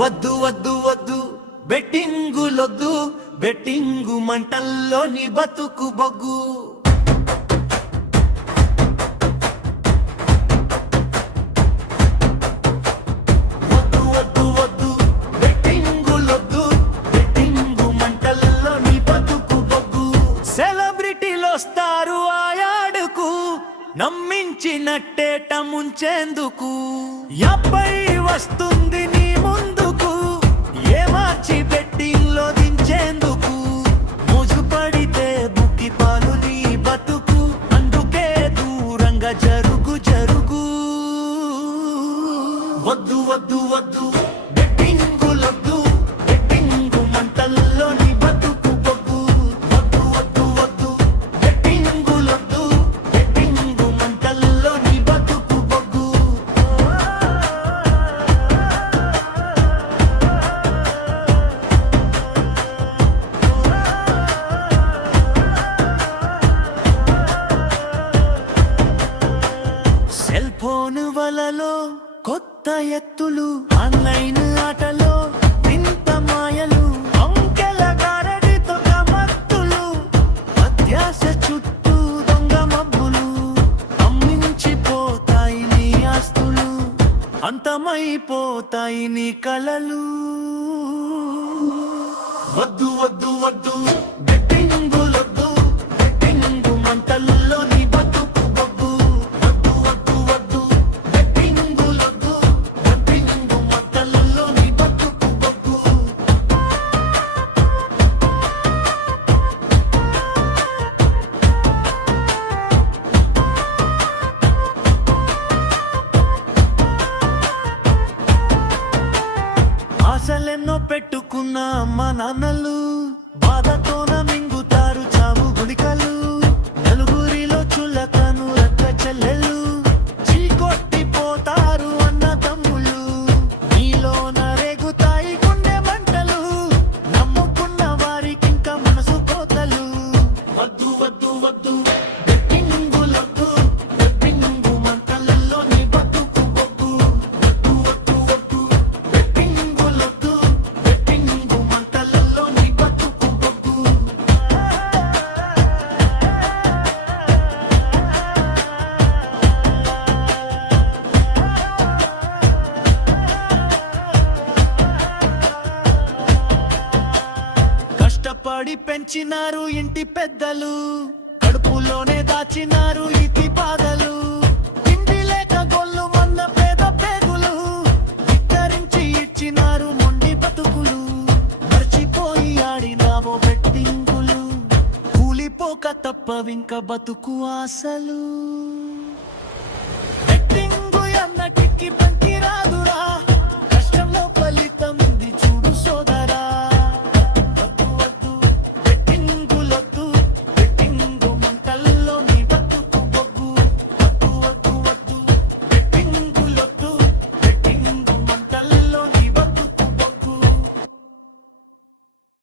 వద్దు వద్దు వద్దు బెట్టింగులొద్దు, బెట్టింగు మంటల్లో నీ బతుకు బొగ్గు. వద్దు వద్దు వద్దు బెట్టింగులొద్దు, బెట్టింగు మంటల్లో నీ బతుకు బొగ్గు. సెలబ్రిటీలొస్తారు ఆయాడుకు, నమ్మించినట్టేట ముంచేందుకు. యాపై వస్తుంది నీ ముందుకు, ఏమార్చి బెట్టింగ్లో దించేందుకు. మోజు పడితే బుక్కి పాలు నీ బతుకు, అందుకే దూరంగా జరుగు జరుగు. వద్దు వద్దు వద్దు బెట్టింగులొద్దు, బెట్టింగు మంటల్లో నీ బతుకు బొగ్గు. వద్దు వద్దు వద్దు బెట్టింగులొద్దు, బెట్టింగు మంటల్లో నీ బతుకు బొగ్గు. సెల్ ఫోన్ వలలో కొత్త ఎత్తులు, ఆన్లైన్ ఆటలో వింత మాయలు, అంకెల గారడితో గమ్మత్తులు, అత్యాశ చుట్టూ దొంగ మబ్బులు. అమ్మించిపోతాయి నీ ఆస్తులు, అంతమైపోతాయి నీ కలలు. వద్దు వద్దు వద్దు బెట్టింగులొద్దు, బెట్టింగు మంటల్లో నీ బతుకు బొగ్గు. వద్దు వద్దు వద్దు బెట్టింగులొద్దు, బెట్టింగు మంటల్లో నీ బతుకు బొగ్గు. ఆశలెన్నో పెట్టుకున్న అమ్మ నాన్నలు, బాధతోన మింగుతారు చావు గుడికలు. నలుగురిలో చులకను రక్క చెల్లెలు, చీకొట్టిపోతారు అన్న తమ్ముళ్ళు. నీలోన రేగుతాయి గుండె మంటలు, నమ్ముకున్న వారికింక మనసు కోతలు. వద్దు వద్దు వద్దు బెట్టింగులొద్దు, బెట్టింగు మంటల్లో నీ బతుకు బొగ్గు. వద్దు వద్దు వద్దు బెట్టింగులొద్దు, బెట్టింగు మంటల్లో నీ బతుకు బొగ్గు. కష్టపడి పెంచినారు ఇంటి పెద్దలు, కడుపులోనే దాచినారు ఇతి బాధలు. తిండి లేక గొల్లు మన్న పేద పేగులు, విస్తరించి ఇచ్చినారు మొండి బతుకులు. మర్చిపోయి ఆడినావో బెట్టింగులు, కూలిపోక తప్పవింక బతుకు ఆశలు.